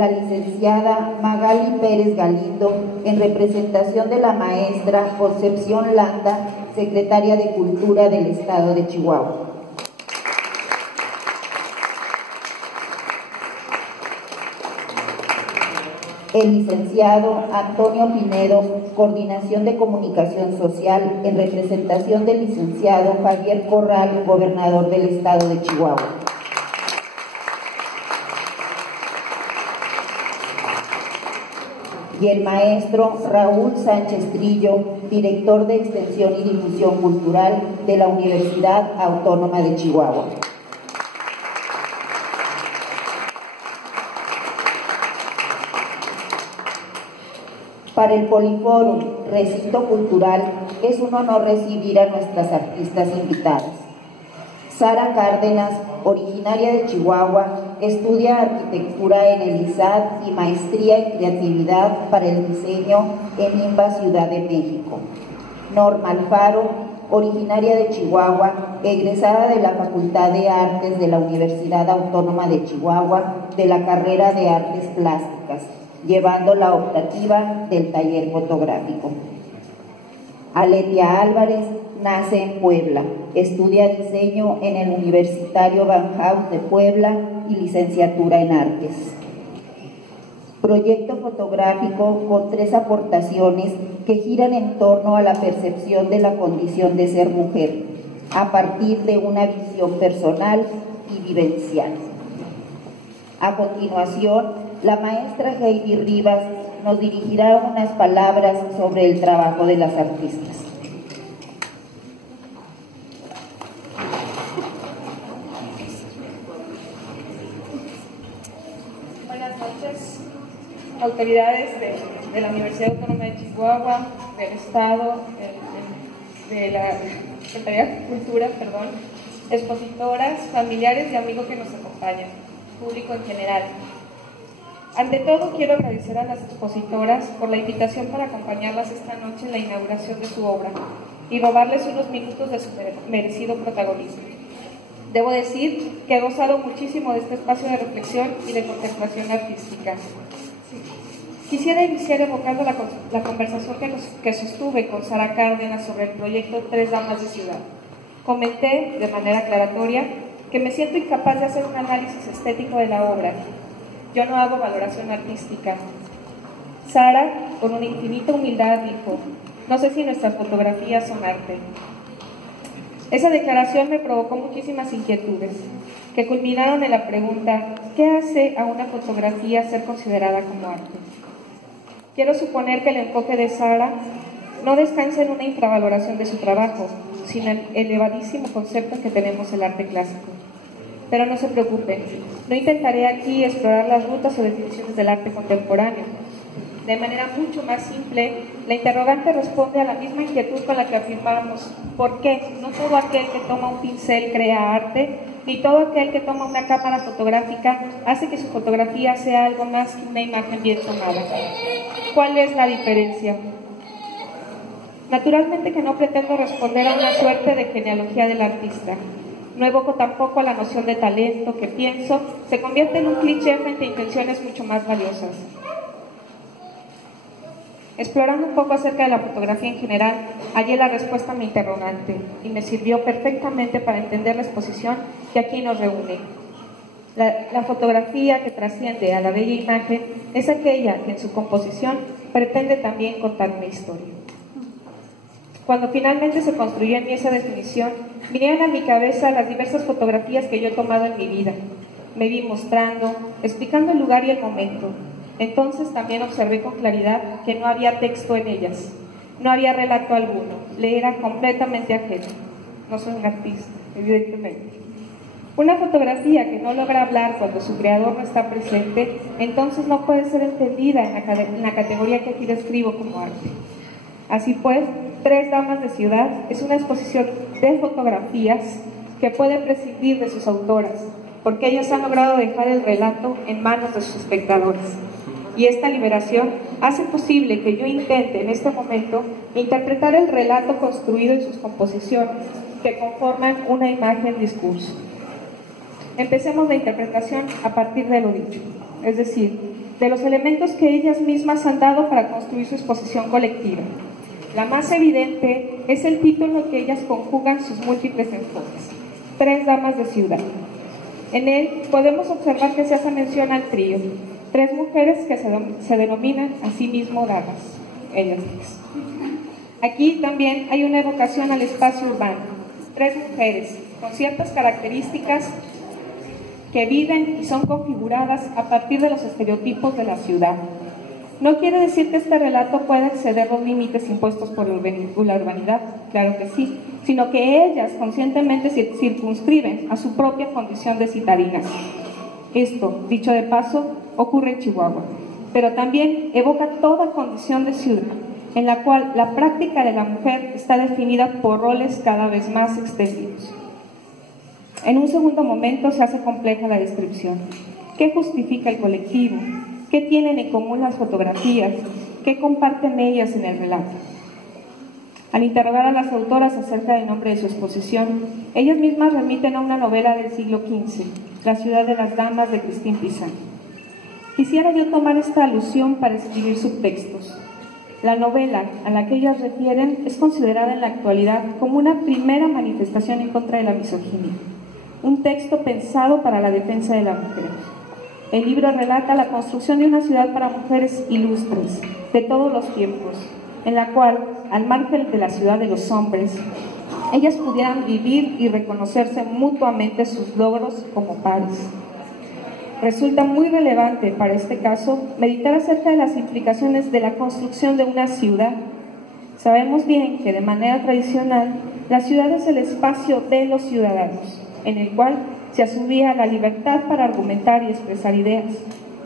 la licenciada Magali Pérez Galindo, en representación de la maestra Concepción Landa, secretaria de Cultura del Estado de Chihuahua. El licenciado Antonio Pinedo, Coordinación de Comunicación Social, en representación del licenciado Javier Corral, gobernador del Estado de Chihuahua. Y el maestro Raúl Sánchez Trillo, director de Extensión y Difusión Cultural de la Universidad Autónoma de Chihuahua. Para el Polifórum Recinto Cultural es un honor recibir a nuestras artistas invitadas. Sara Cárdenas, originaria de Chihuahua, estudia arquitectura en el ISAD y maestría en creatividad para el diseño en IMBA Ciudad de México. Norma Alfaro, originaria de Chihuahua, egresada de la Facultad de Artes de la Universidad Autónoma de Chihuahua, de la carrera de Artes Plásticas, llevando la optativa del taller fotográfico. Aletia Álvarez nace en Puebla, estudia diseño en el Universitario Bauhaus de Puebla y licenciatura en artes. Proyecto fotográfico con 3 aportaciones que giran en torno a la percepción de la condición de ser mujer, a partir de una visión personal y vivencial. A continuación, la maestra Heidi Rivas nos dirigirá unas palabras sobre el trabajo de las artistas. Buenas noches, autoridades de la Universidad Autónoma de Chihuahua, del Estado, de la Secretaría de Cultura, expositoras, familiares y amigos que nos acompañan, público en general. Ante todo, quiero agradecer a las expositoras por la invitación para acompañarlas esta noche en la inauguración de su obra y robarles unos minutos de su merecido protagonismo. Debo decir que he gozado muchísimo de este espacio de reflexión y de contemplación artística. Quisiera iniciar evocando la conversación que sostuve con Sara Cárdenas sobre el proyecto Tres Damas de Ciudad. Comenté, de manera aclaratoria, que me siento incapaz de hacer un análisis estético de la obra. Yo no hago valoración artística. Sara, con una infinita humildad, dijo: no sé si nuestras fotografías son arte. Esa declaración me provocó muchísimas inquietudes, que culminaron en la pregunta: ¿qué hace a una fotografía ser considerada como arte? Quiero suponer que el enfoque de Sara no descansa en una infravaloración de su trabajo, sino en el elevadísimo concepto que tenemos del arte clásico. Pero no se preocupen, no intentaré aquí explorar las rutas o definiciones del arte contemporáneo. De manera mucho más simple, la interrogante responde a la misma inquietud con la que afirmamos: ¿por qué no todo aquel que toma un pincel crea arte, ni todo aquel que toma una cámara fotográfica hace que su fotografía sea algo más que una imagen bien tomada? ¿Cuál es la diferencia? Naturalmente que no pretendo responder a una suerte de genealogía del artista. No evoco tampoco la noción de talento que, pienso, se convierte en un cliché frente a intenciones mucho más valiosas. Explorando un poco acerca de la fotografía en general, hallé la respuesta a mi interrogante y me sirvió perfectamente para entender la exposición que aquí nos reúne. La fotografía que trasciende a la bella imagen es aquella que en su composición pretende también contar una historia. Cuando finalmente se construyó en mí esa definición, vinieron a mi cabeza las diversas fotografías que yo he tomado en mi vida. Me vi mostrando, explicando el lugar y el momento. Entonces también observé con claridad que no había texto en ellas, no había relato alguno, le era completamente ajeno. No soy un artista, evidentemente. Una fotografía que no logra hablar cuando su creador no está presente, entonces no puede ser entendida en la categoría que aquí describo como arte. Así pues, Tres Damas de Ciudad es una exposición de fotografías que puede prescindir de sus autoras, porque ellas han logrado dejar el relato en manos de sus espectadores. Y esta liberación hace posible que yo intente en este momento interpretar el relato construido en sus composiciones, que conforman una imagen-discurso. Empecemos la interpretación a partir de lo dicho, es decir, de los elementos que ellas mismas han dado para construir su exposición colectiva. La más evidente es el título en el que ellas conjugan sus múltiples enfoques, Tres damas de ciudad. En él podemos observar que se hace mención al trío, tres mujeres que se denominan a sí mismo damas, ellas tres. Aquí también hay una evocación al espacio urbano, tres mujeres con ciertas características que viven y son configuradas a partir de los estereotipos de la ciudad. No quiere decir que este relato pueda exceder los límites impuestos por la urbanidad, claro que sí, sino que ellas conscientemente se circunscriben a su propia condición de citadinas. Esto, dicho de paso, ocurre en Chihuahua, pero también evoca toda condición de ciudad, en la cual la práctica de la mujer está definida por roles cada vez más extendidos. En un segundo momento se hace compleja la descripción. ¿Qué justifica el colectivo? ¿Qué tienen en común las fotografías? ¿Qué comparten ellas en el relato? Al interrogar a las autoras acerca del nombre de su exposición, ellas mismas remiten a una novela del siglo XV, La ciudad de las damas, de Cristín Pizan. Quisiera yo tomar esta alusión para escribir subtextos. La novela a la que ellas refieren es considerada en la actualidad como una primera manifestación en contra de la misoginia, un texto pensado para la defensa de la mujer. El libro relata la construcción de una ciudad para mujeres ilustres, de todos los tiempos, en la cual, al margen de la ciudad de los hombres, ellas pudieran vivir y reconocerse mutuamente sus logros como pares. Resulta muy relevante para este caso meditar acerca de las implicaciones de la construcción de una ciudad. Sabemos bien que de manera tradicional la ciudad es el espacio de los ciudadanos, en el cual se asumía la libertad para argumentar y expresar ideas.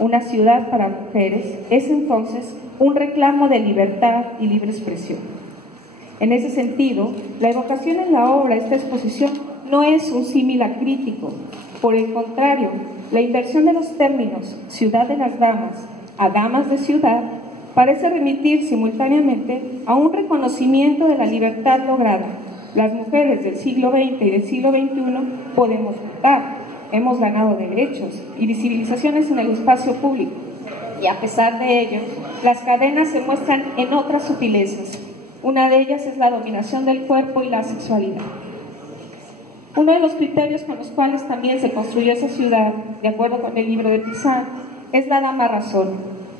Una ciudad para mujeres es entonces un reclamo de libertad y libre expresión. En ese sentido, la evocación en la obra de esta exposición no es un símil acrítico. Por el contrario, la inversión de los términos ciudad de las damas a damas de ciudad parece remitir simultáneamente a un reconocimiento de la libertad lograda. Las mujeres del siglo XX y del siglo XXI podemos votar, hemos ganado derechos y visibilizaciones en el espacio público. Y a pesar de ello, las cadenas se muestran en otras sutilezas. Una de ellas es la dominación del cuerpo y la sexualidad. Uno de los criterios con los cuales también se construyó esa ciudad, de acuerdo con el libro de Pizan, es la dama razón,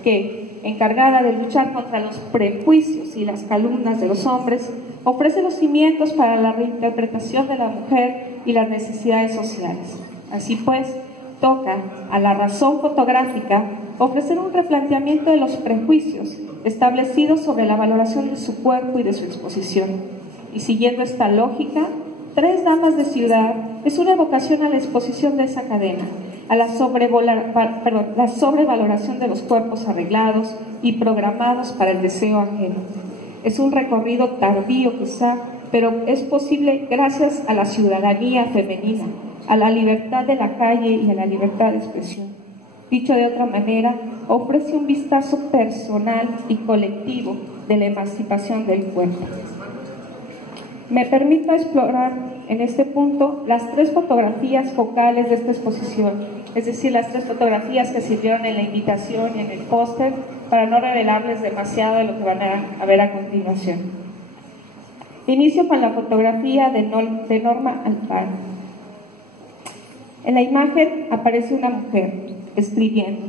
que, encargada de luchar contra los prejuicios y las calumnias de los hombres, ofrece los cimientos para la reinterpretación de la mujer y las necesidades sociales. Así pues, toca a la razón fotográfica ofrecer un replanteamiento de los prejuicios establecidos sobre la valoración de su cuerpo y de su exposición. Y siguiendo esta lógica, Tres damas de ciudad es una evocación a la exposición de esa cadena, a la sobrevaloración de los cuerpos arreglados y programados para el deseo ajeno. Es un recorrido tardío quizá, pero es posible gracias a la ciudadanía femenina, a la libertad de la calle y a la libertad de expresión. Dicho de otra manera, ofrece un vistazo personal y colectivo de la emancipación del cuerpo. Me permito explorar en este punto las tres fotografías focales de esta exposición, es decir, las tres fotografías que sirvieron en la invitación y en el póster, para no revelarles demasiado de lo que van a ver a continuación. Inicio con la fotografía de Norma Alfaro. En la imagen aparece una mujer escribiendo.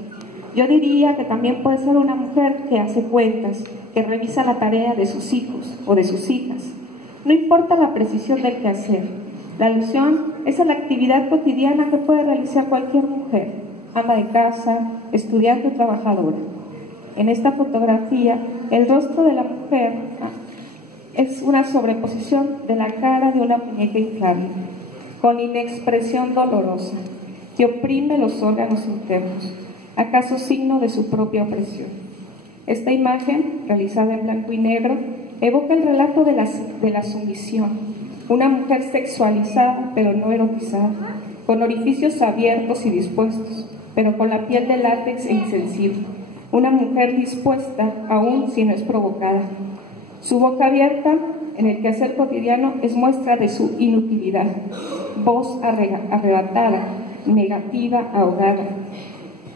Yo diría que también puede ser una mujer que hace cuentas, que revisa la tarea de sus hijos o de sus hijas. No importa la precisión del quehacer, la alusión es a la actividad cotidiana que puede realizar cualquier mujer, ama de casa, estudiante o trabajadora. En esta fotografía, el rostro de la mujer es una sobreposición de la cara de una muñeca inflable, con inexpresión dolorosa, que oprime los órganos internos, acaso signo de su propia opresión. Esta imagen, realizada en blanco y negro, evoca el relato de la sumisión, una mujer sexualizada pero no erotizada, con orificios abiertos y dispuestos, pero con la piel de látex e insensible, una mujer dispuesta aún si no es provocada. Su boca abierta en el quehacer cotidiano es muestra de su inutilidad, voz arrebatada, negativa, ahogada,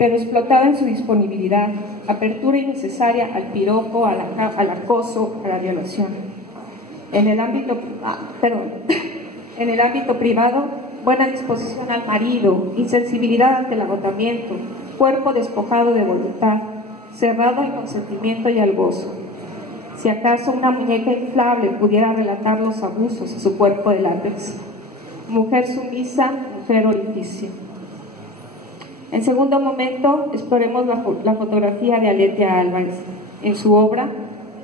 pero explotada en su disponibilidad, apertura innecesaria al piropo, al acoso, a la violación. En el ámbito privado, buena disposición al marido, insensibilidad ante el agotamiento, cuerpo despojado de voluntad, cerrado al consentimiento y al gozo. Si acaso una muñeca inflable pudiera relatar los abusos de su cuerpo de látex. Mujer sumisa, mujer orificio. En segundo momento, exploremos la fotografía de Aletea Álvarez. En su obra,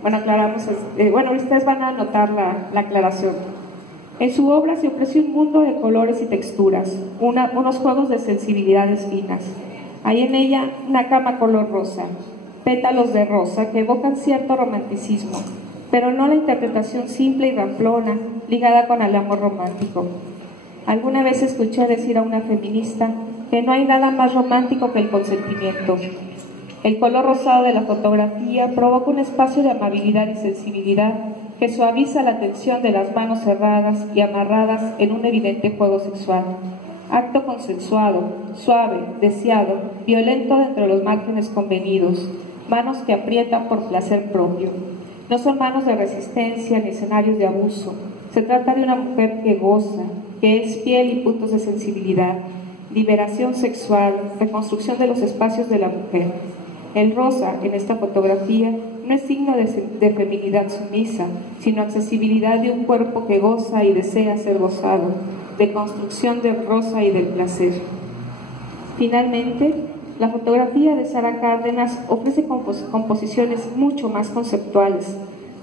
ustedes van a notar la aclaración. En su obra se ofrece un mundo de colores y texturas, unos juegos de sensibilidades finas. Hay en ella una cama color rosa, pétalos de rosa que evocan cierto romanticismo, pero no la interpretación simple y ramplona ligada con el amor romántico. Alguna vez escuché decir a una feminista que no hay nada más romántico que el consentimiento. El color rosado de la fotografía provoca un espacio de amabilidad y sensibilidad que suaviza la tensión de las manos cerradas y amarradas en un evidente juego sexual. Acto consensuado, suave, deseado, violento dentro de los márgenes convenidos, manos que aprietan por placer propio. No son manos de resistencia ni escenarios de abuso. Se trata de una mujer que goza, que es piel y puntos de sensibilidad, liberación sexual, reconstrucción de los espacios de la mujer. El rosa en esta fotografía no es signo de feminidad sumisa, sino accesibilidad de un cuerpo que goza y desea ser gozado, de construcción del rosa y del placer. Finalmente, la fotografía de Sara Cárdenas ofrece composiciones mucho más conceptuales,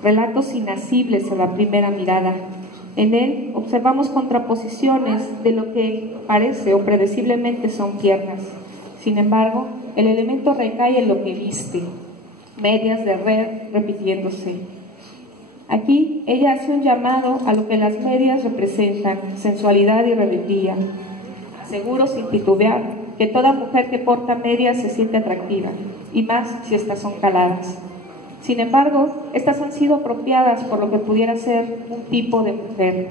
relatos inasibles a la primera mirada. En él observamos contraposiciones de lo que parece o predeciblemente son piernas. Sin embargo, el elemento recae en lo que viste, medias de red repitiéndose. Aquí ella hace un llamado a lo que las medias representan, sensualidad y rebeldía. Aseguro sin titubear que toda mujer que porta medias se siente atractiva, y más si estas son caladas. Sin embargo, estas han sido apropiadas por lo que pudiera ser un tipo de mujer.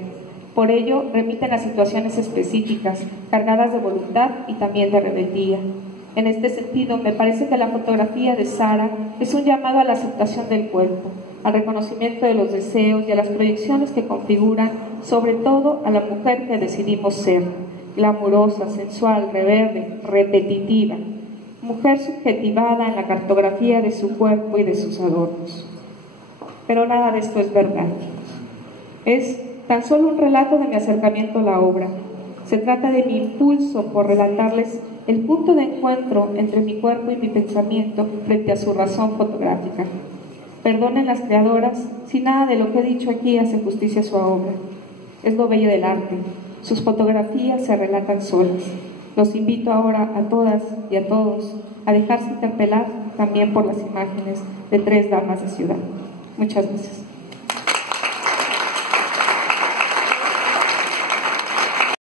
Por ello, remiten a situaciones específicas, cargadas de voluntad y también de rebeldía. En este sentido, me parece que la fotografía de Sara es un llamado a la aceptación del cuerpo, al reconocimiento de los deseos y a las proyecciones que configuran, sobre todo, a la mujer que decidimos ser, glamurosa, sensual, rebelde, repetitiva, mujer subjetivada en la cartografía de su cuerpo y de sus adornos. Pero nada de esto es verdad. Es tan solo un relato de mi acercamiento a la obra. Se trata de mi impulso por relatarles el punto de encuentro entre mi cuerpo y mi pensamiento frente a su razón fotográfica. Perdonen las creadoras si nada de lo que he dicho aquí hace justicia a su obra. Es lo bello del arte. Sus fotografías se relatan solas. Los invito ahora a todas y a todos a dejarse interpelar también por las imágenes de 3 damas de ciudad. Muchas gracias.